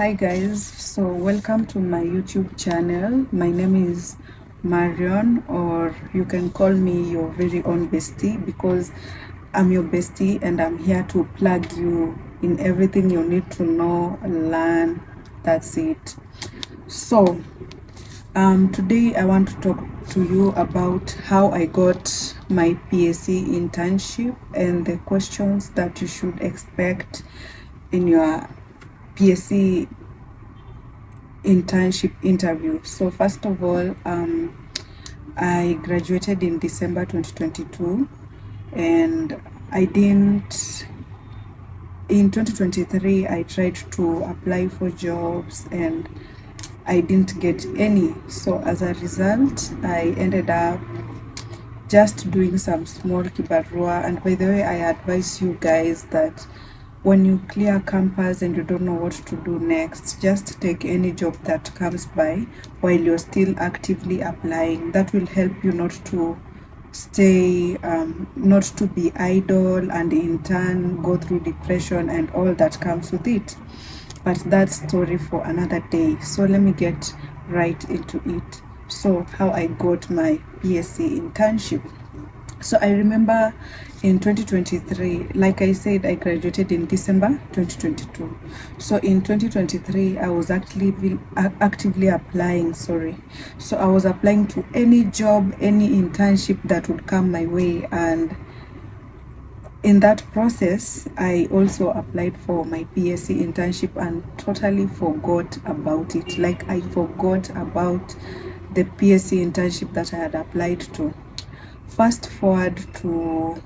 Hi guys, so welcome to my YouTube channel. My name is Marion, or you can call me your very own bestie because I'm your bestie and I'm here to plug you in everything you need to know, learn. That's it. So today I want to talk to you about how I got my PSC internship and the questions that you should expect in your PSC internship interview. So first of all, I graduated in December 2022, and I didn't in 2023 I tried to apply for jobs and I didn't get any. So as a result, I ended up just doing some small kibarua. And by the way, I advise you guys that when you clear campus and you don't know what to do next, just take any job that comes by while you're still actively applying. That will help you not to stay not to be idle and in turn go through depression and all that comes with it. But that's story for another day. So let me get right into it. So how I got my PSC internship. So I remember in 2023, like I said, I graduated in December 2022. So in 2023, I was actively applying, sorry. So I was applying to any job, any internship that would come my way. And in that process, I also applied for my PSC internship and totally forgot about it. Like I forgot about the PSC internship that I had applied to. Fast forward to,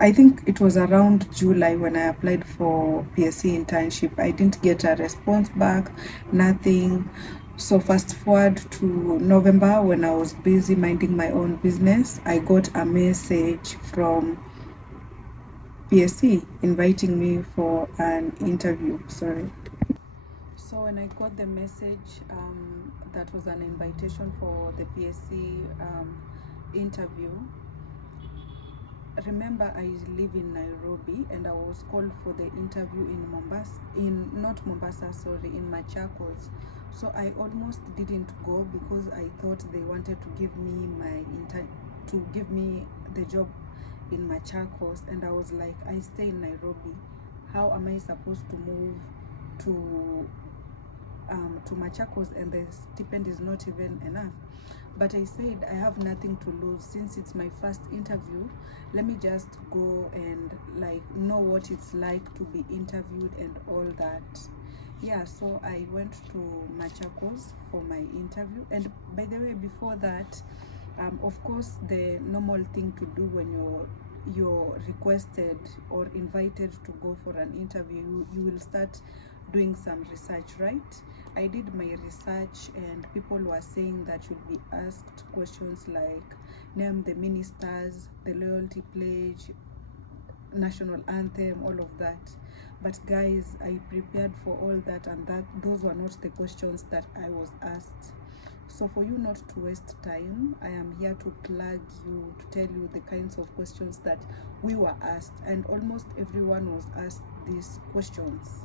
I think it was around July when I applied for PSC internship. I didn't get a response back, nothing. So fast forward to November when I was busy minding my own business, I got a message from PSC inviting me for an interview. Sorry. So when I got the message, that was an invitation for the PSC interview. Remember, I live in Nairobi and I was called for the interview in Machakos. So I almost didn't go because I thought they wanted to give me the job in Machakos, and I was like, I stay in Nairobi. How am I supposed to move to Machakos and the stipend is not even enough? But I said I have nothing to lose since it's my first interview. Let me just go and know what it's like to be interviewed and all that. Yeah, so I went to Machakos for my interview. And by the way, before that, of course, the normal thing to do when you're requested or invited to go for an interview, you will start doing some research, right? I did my research and people were saying that you'll be asked questions like name the ministers, the loyalty pledge, national anthem, all of that. But guys, I prepared for all that, and those were not the questions that I was asked. So for you not to waste time, I am here to plug you, to tell you the kinds of questions that we were asked, and almost everyone was asked these questions.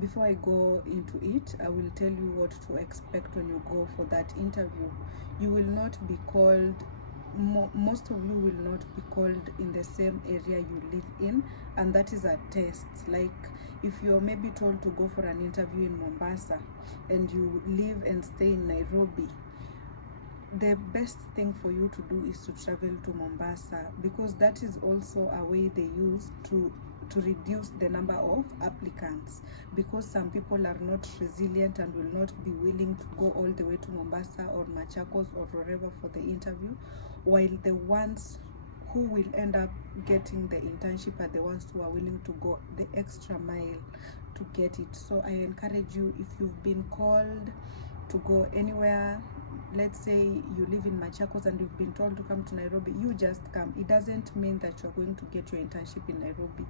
Before I go into it, I will tell you what to expect when you go for that interview. You will not be called, most of you will not be called in the same area you live in, and that is a test. Like if you're maybe told to go for an interview in Mombasa and you live and stay in Nairobi, the best thing for you to do is to travel to Mombasa, because that is also a way they use to reduce the number of applicants, because some people are not resilient and will not be willing to go all the way to Mombasa or Machakos or wherever for the interview, while the ones who will end up getting the internship are the ones who are willing to go the extra mile to get it. So I encourage you, if you've been called to go anywhere, let's say you live in Machakos and you've been told to come to Nairobi, you just come. It doesn't mean that you're going to get your internship in Nairobi,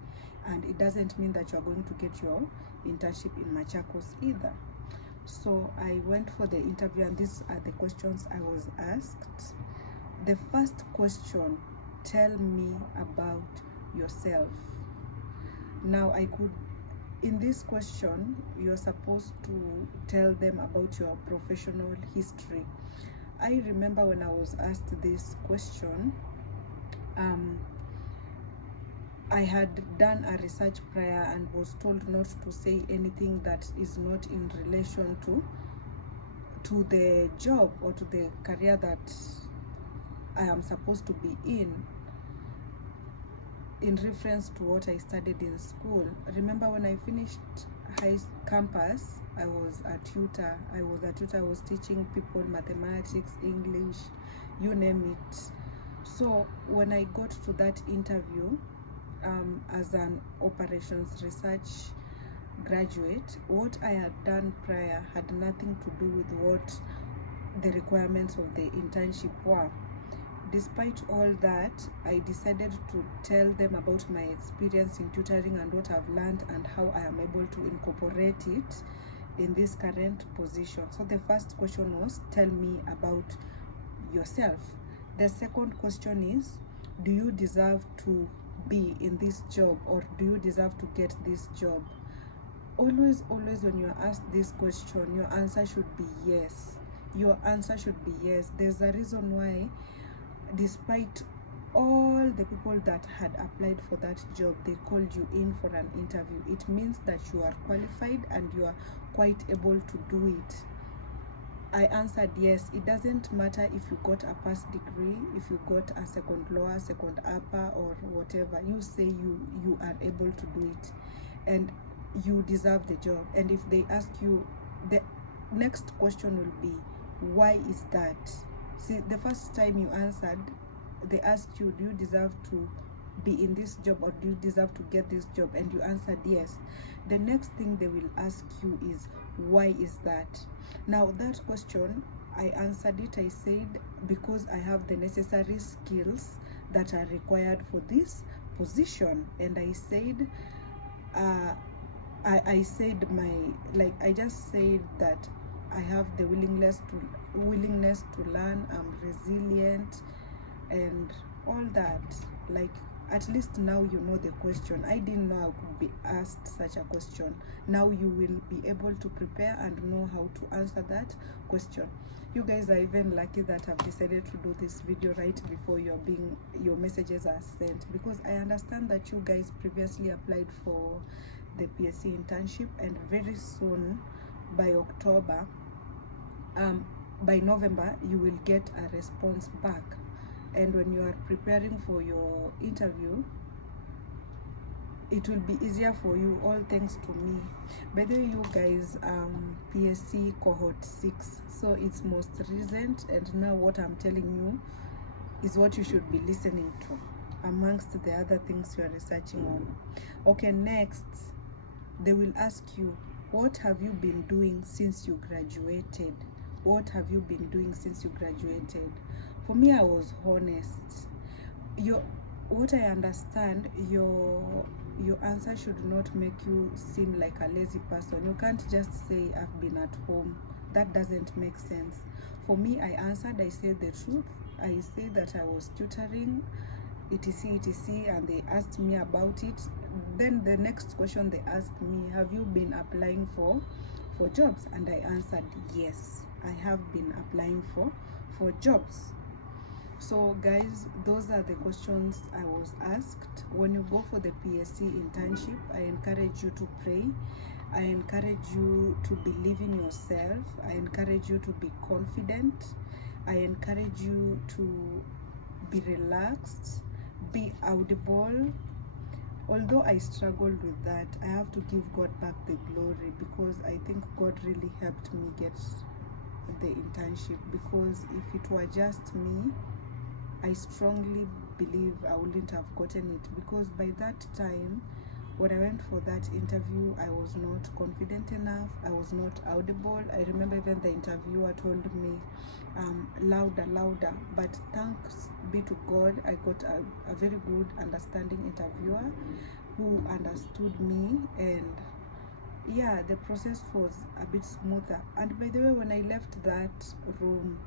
and it doesn't mean that you're going to get your internship in Machakos either. So I went for the interview, and these are the questions I was asked. The first question, tell me about yourself. Now in this question, you're supposed to tell them about your professional history. I remember when I was asked this question, I had done a research prior and was told not to say anything that is not in relation to the job or to the career that I am supposed to be in reference to what I studied in school. Remember when I finished high campus, I was a tutor. I was teaching people mathematics, English, you name it. So when I got to that interview, as an operations research graduate, what I had done prior had nothing to do with what the requirements of the internship were. Despite all that, I decided to tell them about my experience in tutoring and what I've learned and how I am able to incorporate it in this current position. So the first question was, tell me about yourself. The second question is, do you deserve to be in this job, or do you deserve to get this job? Always when you're asked this question, your answer should be yes. Your answer should be yes. There's a reason why, despite all the people that had applied for that job, they called you in for an interview. It means that you are qualified and you are quite able to do it. I answered yes. It doesn't matter if you got a past degree, if you got a second lower, second upper, or whatever. You say you are able to do it and you deserve the job. And if they ask you, the next question will be, why is that? See, the first time you answered, they asked you, do you deserve to be in this job, or do you deserve to get this job? And you answered yes. The next thing they will ask you is, why is that? Now that question, I answered it. I said, because I have the necessary skills that are required for this position. And I said, I just said that I have the willingness to learn. I'm resilient and all that. Like, at least now you know the question. I didn't know I could be asked such a question. Now you will be able to prepare and know how to answer that question. You guys are even lucky that I've decided to do this video right before your messages are sent, because I understand that you guys previously applied for the PSC internship, and very soon, by October, by November, you will get a response back. And when you are preparing for your interview, it will be easier for you, all thanks to me. By the way, you guys, PSC cohort 6, so it's most recent, and now what I'm telling you is what you should be listening to amongst the other things you are researching on. Okay, next, they will ask you, what have you been doing since you graduated? What have you been doing since you graduated? For me, I was honest. What I understand, your answer should not make you seem like a lazy person. You can't just say, I've been at home. That doesn't make sense. For me, I answered, I said the truth. I said that I was tutoring, etc, and they asked me about it. Then the next question they asked me, have you been applying for jobs? And I answered, yes, I have been applying for jobs. So guys, those are the questions I was asked. When you go for the PSC internship, I encourage you to pray. I encourage you to believe in yourself. I encourage you to be confident. I encourage you to be relaxed, be audible. Although I struggled with that, I have to give God back the glory, because I think God really helped me get the internship. Because if it were just me, I strongly believe I wouldn't have gotten it, because by that time, when I went for that interview, I was not confident enough. I was not audible. I remember even the interviewer told me, louder. But thanks be to God, I got a very good understanding interviewer who understood me, and yeah, the process was a bit smoother. And by the way, when I left that room,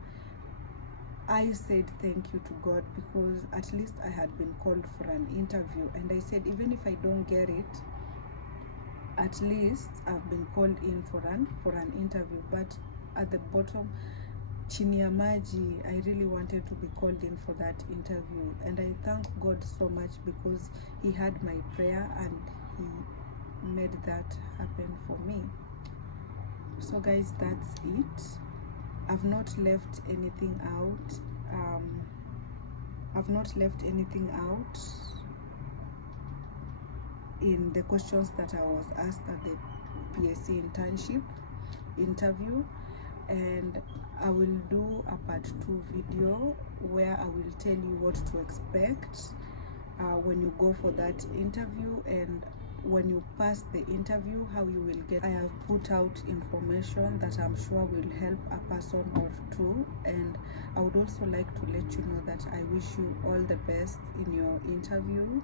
I said thank you to God, because at least I had been called for an interview. And I said, even if I don't get it, at least I've been called in for an interview. But at the bottom, chini ya maji, I really wanted to be called in for that interview, and I thank God so much because he had my prayer and he made that happen for me. So guys, that's it. I've not left anything out. I've not left anything out in the questions that I was asked at the PSC internship interview, and I will do a part 2 video where I will tell you what to expect when you go for that interview, and when you pass the interview, how you will get. I have put out information that I'm sure will help a person or two, and I would also like to let you know that I wish you all the best in your interview.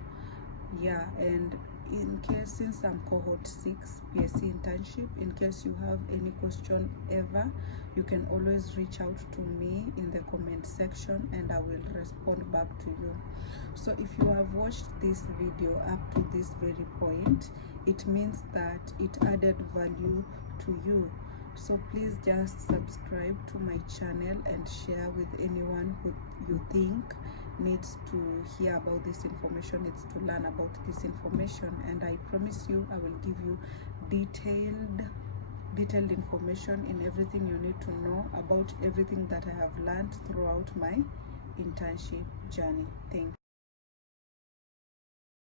Yeah, and in case, since I'm cohort 6 PSC internship, in case you have any question ever, you can always reach out to me in the comment section and I will respond back to you. So if you have watched this video up to this very point, it means that it added value to you. So please just subscribe to my channel and share with anyone who you think needs to hear about this information, needs to learn about this information. And I promise you, I will give you detailed information in everything you need to know about everything that I have learned throughout my internship journey. Thank you.